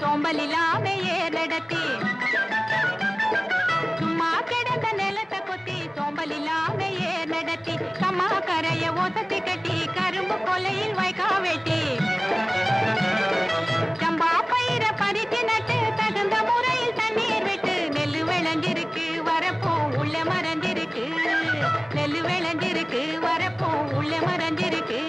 சோம்பலில்லாம ஏறடத்தி சும்மா கிடந்த நிலத்தை கொத்தி சோம்பலில்லாம ஏறடத்தி கம்மா கரைய ஒசத்தி கட்டி கரும்பு கொலையில் வைக்கா வெட்டி சம்பா பயிர பறிச்சு நட்டு தகுந்த முறையில் தண்ணீர் விட்டு நெல்லு விளைஞ்சிருக்கு வரப்போ உள்ள மறைஞ்சிருக்கு நெல்லு விளைஞ்சிருக்கு வரப்போ உள்ள மறைஞ்சிருக்கு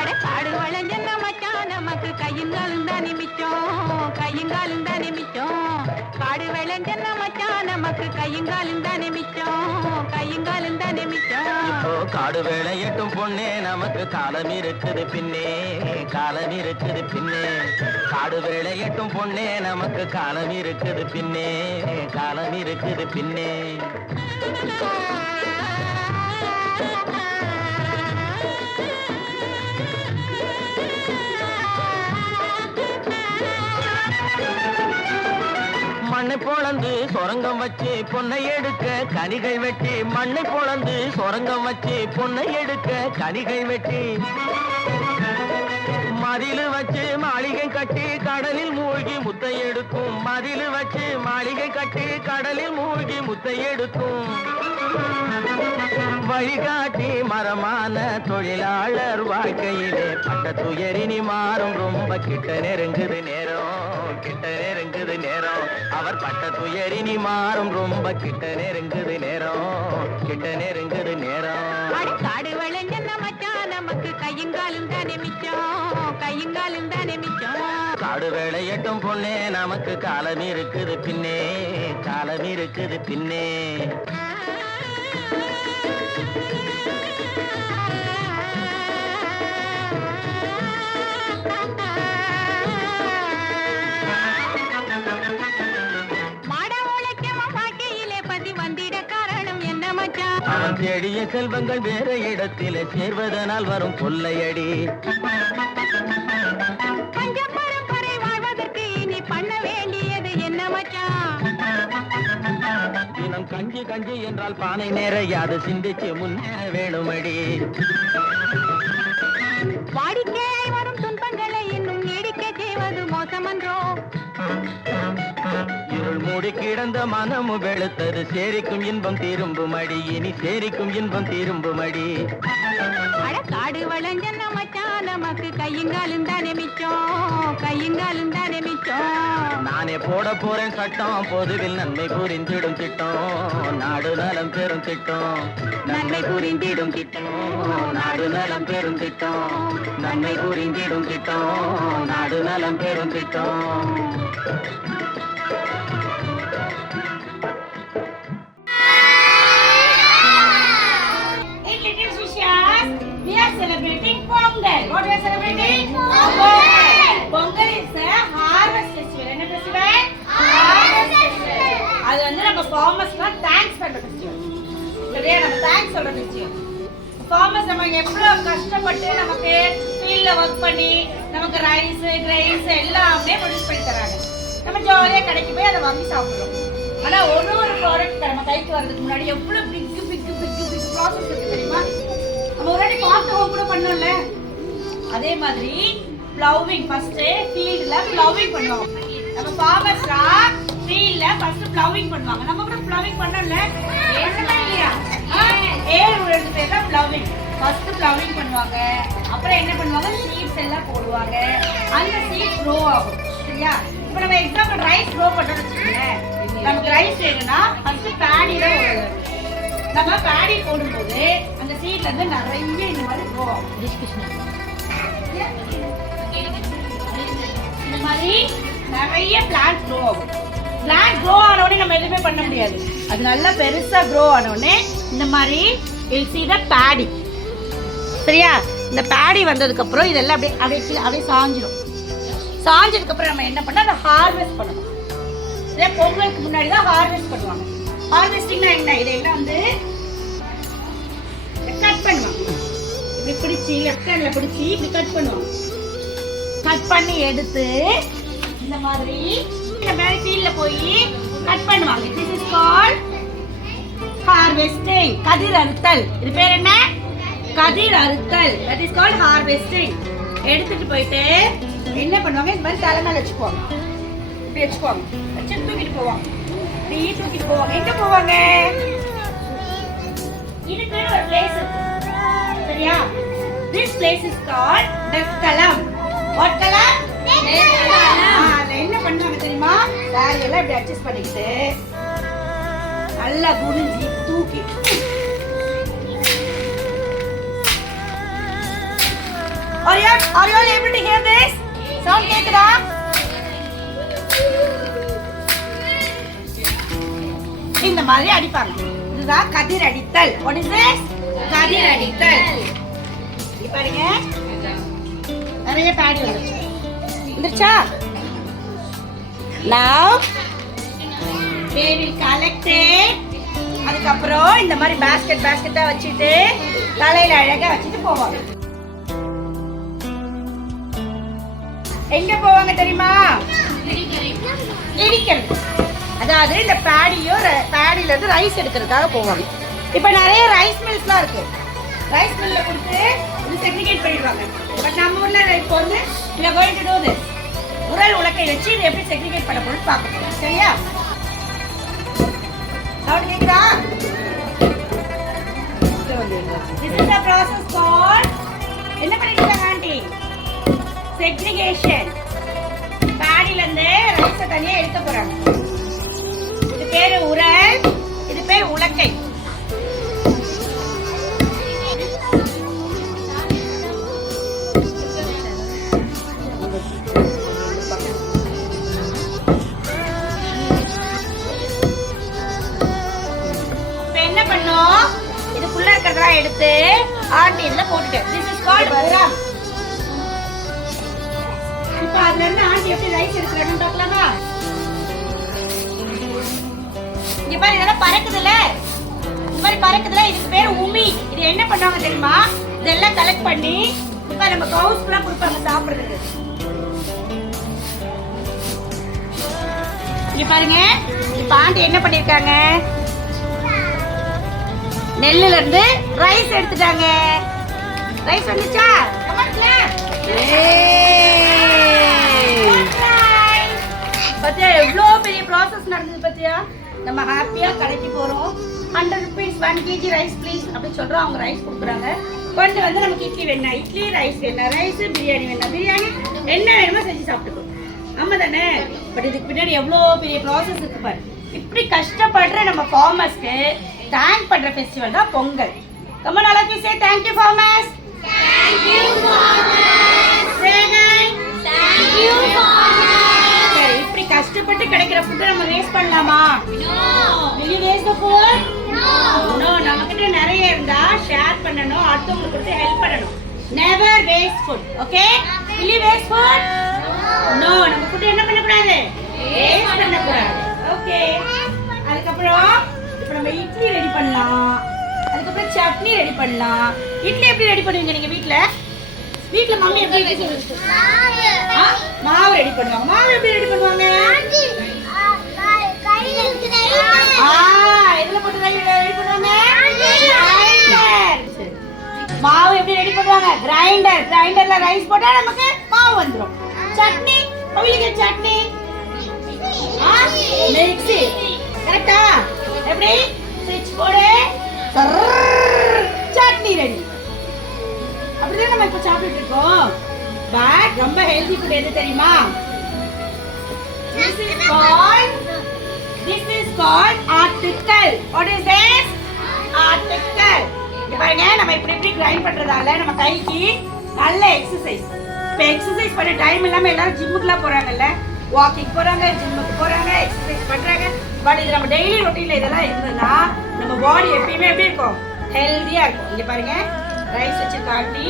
அடக்காடு வளைஞ்ச மச்சான் நமக்கு கையுங்காலும் தான் நிமிச்சோம் கையுங்காலும் தான் நிமிச்சோம் காடு விளைஞ்ச மச்சான் நமக்கு கையுங்காலும் தான் நிமிச்சோம் கையுங்காலும் தான் நிமிச்சோம் இப்போ காடு விளையட்டும் பொண்ணே நமக்கு காலம் இருக்குது பின்னே காலம் இருக்குது பின்னே காடு விளையட்டும் பொண்ணே நமக்கு காலம் இருக்குது பின்னே காலம் இருக்குது பின்னே மண்ணை பொளந்து சொரங்கம் வச்சு பொன்னை எடுக்க கனிகை வெட்டி மண்ணை பொளந்து சொரங்கம் வச்சு பொன்னை எடுக்க கனிகை வெட்டி மதிலு வச்சு மாளிகை கட்டி கடலில் மூழ்கி முத்தை எடுக்கும் மதிலு வச்சு மாளிகை கட்டி கடலில் மூழ்கி முத்தை எடுக்கும் வழிகாட்டி மரமான தொழிலாளர் வாழ்க்கையிலே பட்ட துயரினி மாறும் ரொம்ப கிட்ட நெருங்குது நேரம் கிட்ட நெருங்குது நேரம் அவர் பட்ட துயரினி மாறும் ரொம்ப கிட்ட நெருங்குது நேரம் கிட்ட நெருங்குது நேரம் காடு விளைஞ்ச மச்சான் நமக்கு கையுங்காலும் தானே மிச்சம் கையுங்காலும் தானே மிச்சம் காடு விளையட்டும் பொண்ணே நமக்கு காலம் இருக்குது பின்னே காலம் இருக்குது பின்னே அவன் தேடிய செல்வங்கள் வேற இடத்தில் சேர்வதனால் வரும் கொள்ளையடி பஞ்ச பரம்பரை வாழ்வதற்கு இனி பண்ண வேண்டியது என்ன மச்சான் தினம் கஞ்சி கஞ்சி என்றால் பானை நிறையாது சிந்திச்சு முன்னேற வேணுமடி வாடிக்கையாய் வரும் துன்பங்களை இன்னும் நீடிக்க செய்வது மோசமன்றோ இருள் மூடி கிடந்த மனமு வெளுத்தது சேரிக்கும் இன்பம் திரும்பும் அடி இனி சேரிக்கும் இன்பம் திரும்பும் அடி காடு வளைஞ்ச மச்சான் நமக்கு கையுங்காலும் தானே மிச்சம் கையுங்காலும் தானே மிச்சம் நானே போட போறேன் சட்டம் பொதுவில் நன்மை புரிந்திடும் திட்டம் நாடு நலம் பெறும் திட்டம் நன்மை புரிந்திடும் திட்டம் நாடு நலம் பெறும் திட்டம் நன்மை புரிந்திடும் திட்டம் நாடு நலம் பெறும் திட்டம் celebrating Pongal. What we are celebrating? Pongal. Pongal is a harvest festival. என்ன festival? Harvest festival. அது வந்து நம்ம farmersக்கு thanks பண்ற festival. சரியா நம்ம thanks சொல்ற festival. farmers நம்ம எவ்வளவு கஷ்டப்பட்டு நமக்கு ஃபீல்ட்ல வர்க் பண்ணி நமக்கு ரைஸ் கிரெயின்ஸ் எல்லாமே ப்ரொடியூஸ் பண்ணி தராங்க. நம்ம ஜாலியா கடைக்கு போய் அதை வாங்கி சாப்பிடுறோம். ஆனா ஒரு ப்ராடக்ட் நம்ம கைக்கு வரதுக்கு முன்னாடி எவ்வளவு பிக் ப்ராசஸ் இருக்கு தெரியுமா? நம்ம ஒரு பார்ட் கூட பண்ணோம்ல அதே மாதிரி ப்ளவுவிங் ஃபர்ஸ்ட் ஃபீல்ட்ல ப்ளவுவிங் பண்ணுவாங்க நம்ம ஃபார்மர்ஸ்ரா ஃபீல்ட்ல ஃபர்ஸ்ட் ப்ளவுவிங் பண்ணுவாங்க நம்ம கூட ப்ளவுவிங் பண்ணோம்ல இல்லையா ரெண்டு பேர் தான் ப்ளவுவிங் ஃபர்ஸ்ட் ப்ளவுவிங் பண்ணுவாங்க அப்புறம் என்ன பண்ணுவாங்க சீட்ஸ் எல்லாம் போடுவாங்க அந்த சீட்ஸ் க்ரோ ஆகும் சரியா இப்போ நம்ம எக்ஸாம்பிள் ரைஸ் க்ரோ பண்றோம்னு வச்சுக்கோங்களேன் நமக்கு ரைஸ் வேணும்னா ஃபர்ஸ்ட் பேடியில நம்ம பேடி போடும்போது அந்த சீட்ல இருந்து நிறைய இந்த மாதிரி க்ரோ ஆகும் இந்த மாதிரி நிறைய பிளான்ட் க்ரோ ஆகும் பிளான்ட் க்ரோ ஆன உடனே நம்ம எதுவுமே பண்ண முடியாது அது நல்லா பெருசா க்ரோ ஆன உடனே இந்த மாதிரி வில் see the paddy சரியா இந்த பேடி வந்ததுக்கு அப்புறம் இதெல்லாம் அப்படியே சாஞ்சிடும். சாஞ்சதுக்கு அப்புறம் நம்ம என்ன பண்ணா அதை ஹார்வெஸ்ட் பண்ணணும். இதே பொங்கலுக்கு முன்னாடி தான் ஹார்வெஸ்ட் பண்ணுவாங்க. ஹார்வெஸ்டிங்னா என்ன, இதெல்லாம் வந்து கட் பண்ணுவாங்க. இப்படி பிடிச்சி லெஃப்ட் ஹேண்ட்ல பிடிச்சி இப்படி கட் பண்ணுவாங்க. கட் பண்ணி எடுத்து இந்த மாதிரி ஃபீல்ட்ல போய் கட் பண்ணுவாங்க. திஸ் இஸ் கால்ட் ஹார்வெஸ்டிங், கதிர் அறுத்தல். இது பேர் என்ன, கதிர் அறுத்தல். That is called harvesting. எடுத்துட்டு போயிட்டு என்ன பண்ணுவாங்க, இந்த மாதிரி தலை மேல வச்சுக்குவாங்க. இப்படி வச்சுக்குவாங்க, வச்சு தூக்கிட்டு போவாங்க. இப்படி தூக்கிட்டு போவாங்க. எங்க போவாங்க, இதுக்கு ஒரு பிளேஸ் இருக்கு சரியா. This place is called நெற்களம். What color? நெற்களம். அதுல என்ன பண்ணுவாங்க தெரியுமா, சாரி எல்லாம் இப்படி அட்ஜஸ்ட் பண்ணிக்கிட்டு நல்லா குனிஞ்சி தூக்கி Are you all able to hear this? Sound கேக்குதா? இந்த மாதிரி அடிப்பாங்க. இதுதான் கதிர் அடித்தல். What is this? கதிர் அடித்தல். இப்ப பாருங்க நிறைய பேடி வந்துருச்சா. Now they will collect it. அதுக்கப்புறம் இந்த மாதிரி பேஸ்கெட்டா வச்சுட்டு தலையில அழகா வச்சுட்டு போவாங்க. எங்க போவாங்க தெரியுமா, இடிக்கிறது. அதாவது இந்த பேடியில இருந்து ரைஸ் எடுக்கிறதுக்காக போவாங்க. இப்ப நிறைய ரைஸ் மில்ஸ்லாம் இருக்கு. ரைஸ் மில்ல கொடுத்து இது செக்ரிகேட் பண்ணிடுவாங்க. பட் நம்ம ஊர்ல இப்போ வந்து we are going to do this. உரல் உலக்கை வச்சு இது எப்படி செக்ரிகேட் பண்ண போறோம்னு பார்க்க போறோம் சரியா. சவுண்ட் கேக்குதா? This is the process called என்ன பண்ணிட்டு இருக்காங்க ஆண்டி, செக்ரிகேஷன். பேடில இருந்து ரைஸை தனியா எடுக்க போறாங்க. இது பேரு உரல், இது பேர் உலக்கை. இதுக்குள்ள இருக்கிறதெல்லாம் எடுத்து ஆண்டி இதுல போட்டுட்டேன். This is called உரம். இப்ப அதுல இருந்து ஆண்டி எப்படி ரைஸ் எடுக்கறாங்கன்னு பார்க்கலாமா. இங்க பாரு இதெல்லாம் பறக்குதுல, இந்த மாதிரி பறக்குதுல, இதுக்கு பேர் உமி. இது என்ன பண்ணுவாங்க தெரியுமா, இதெல்லாம் கலெக்ட் பண்ணி இப்ப நம்ம கவுஸ்க்குலாம் கொடுப்பாங்க சாப்பிடுறதுக்கு. இங்க பாருங்க இப்ப ஆண்டி என்ன பண்ணிருக்காங்க, நெல்லுல இருந்து ரைஸ் எடுத்துட்டாங்க. ரைஸ் வந்துச்சா, பத்தியா எவ்வளவு பெரிய ப்ராசஸ் நடந்தது பத்தியா. நம்ம ஹாப்பியா கடைக்கு போறோம், 100 rupees 1 kg ரைஸ் ப்ளீஸ் அப்படி சொல்றோம். அவங்க ரைஸ் கொடுக்குறாங்க. கொண்டு வந்து நமக்கு இட்லி வேணா இட்லி, ரைஸ் வேணா ரைஸ், பிரியாணி வேணா பிரியாணி, என்ன வேணுமோ செஞ்சு சாப்பிட்டுக்கோ. ஆமா தானே. பட் இதுக்கு பின்னாடி எவ்வளவு பெரிய ப்ராசஸ் இருக்கு பாரு. இப்படி கஷ்டப்படுற நம்ம ஃபார்மர்ஸ்க்கு தேங்க் பண்ற ஃபெஸ்டிவல் தான் Pongal. Come on, all of you say thank you farmers. Thank you farmers. Say again. Thank you farmers. சரி, இப்படி கஷ்டப்பட்டு கிடைக்கிற ஃபுட் நம்ம வேஸ்ட் பண்ணலாமா? No. Will you waste the food? No. No, நமக்கிட்ட நிறைய இருந்தா ஷேர் பண்ணனும், அடுத்தவங்களுக்கு கொடுத்து ஹெல்ப் பண்ணனும். Never waste food. Okay? Will you waste food? No. நம்ம ஃபுட் என்ன பண்ண கூடாது? வேஸ்ட் பண்ண கூடாது. Okay. அதுக்கப்புறம் இப்போ நம்ம இட்லி ரெடி பண்ணலாம். அதுக்கப்புறம் சட்னி ரெடி பண்ணலாம். இட்லி எப்படி ரெடி பண்ணுவீங்க நீங்க வீட்ல? வீட்ல மம்மி எப்படி ரெடி பண்ணுவாங்க? மாவு ரெடி பண்ணுவாங்க. மாவு எப்படி ரெடி பண்ணுவாங்க? இதுல போட்டு ரெடி பண்ணுவாங்க. மாவு எப்படி ரெடி பண்ணுவாங்க? கிரைண்டர். கிரைண்டர்ல ரைஸ் போட்டா நமக்கு மாவு வந்துரும். சட்னி, உங்களுக்கு சட்னி மிக்ஸி. கரெக்ட்டா? எப்படி ஸ்விட்ச் போடு, சட்னி ரெடி. அப்படிதான் நம்ம இப்ப சாப்பிட்டு இருக்கோம். பட் ரொம்ப ஹெல்தி ஃபுட் எது தெரியுமா? This is called article. What is this? Article. பாருங்க நம்ம இப்படி கிரைண்ட் பண்றதால நம்ம கைக்கு நல்ல எக்ஸசைஸ். இப்ப எக்ஸசைஸ் பண்ண டைம் இல்லாம எல்லாரும் ஜிம்முக்குலாம் போறாங்கல்ல, வாக்கிங் போறாங்க, ஜிம்முக்கு போறாங்க, எக்ஸசைஸ் பண்றாங்க. பட் இது நம்ம டெய்லி ரொட்டீன்ல இதெல்லாம் இருந்ததுன்னா நம்ம பாடி எப்பயுமே எப்படி இருக்கும், ஹெல்தியா இருக்கும். இங்க பாருங்க ரைஸ் வச்சு காட்டி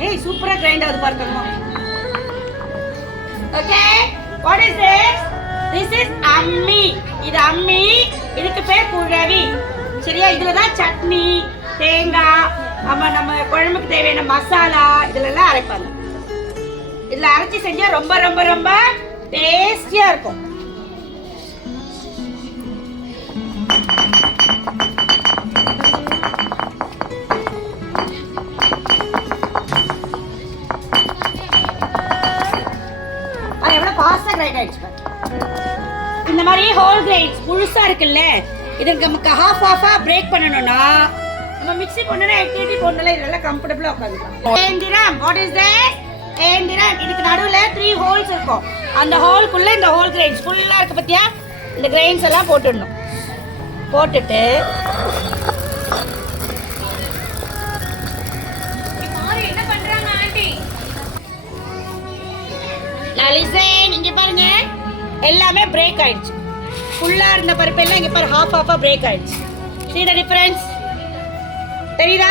ஏய் சூப்பரா கிரைண்ட் ஆகுது பாருங்க. Okay, what is this? This is அம்மி. இது அம்மி, இதுக்கு பேர் குழவி. சரியா? இதுல தான் சட்னி, தேங்காய், நம்ம குழம்புக்கு தேவையான மசாலா இதுல எல்லாம் அரைப்பாங்க. இதுல அரைச்சி செஞ்சா ரொம்ப ரொம்ப ரொம்ப டேஸ்டியா இருக்கும். அது எவ்வளவு ஃபாஸ்டா கிரைண்ட் ஆயிடுச்சு. இந்த மாதிரி ஹோல் கிரைன்ஸ் முழுசா இருக்குல்ல, இதுக்கு நமக்கு ஹாஃபா பிரேக் பண்ணணும்னா நம்ம மிக்ஸி போடணும்னா 8 போடணும். இதெல்லாம் கம்ஃபர்டபுளா உட்காந்துக்கலாம். ஏந்திரம், வாட் இஸ் திஸ்? ஏந்திரம். இதுக்கு நடுவுல 3 ஹோல்ஸ் இருக்கும். அந்த ஹோல்க்குள்ள இந்த ஹோல் கிரைன்ஸ் ஃபுல்லா இருக்கு பத்தியா? இந்த கிரைன்ஸ் எல்லாம் போட்டுடணும். போட்டுட்டு என்ன பண்றாங்க ஆண்டி? லிசன், இங்க பாருங்க, எல்லாமே பிரேக் ஆயிடுச்சு. ஃபுல்லா இருந்த பருப்பு எல்லாம் இங்க பாரு ஹாஃபா பிரேக் ஆயிடுச்சு. See the difference? தெரியுதா?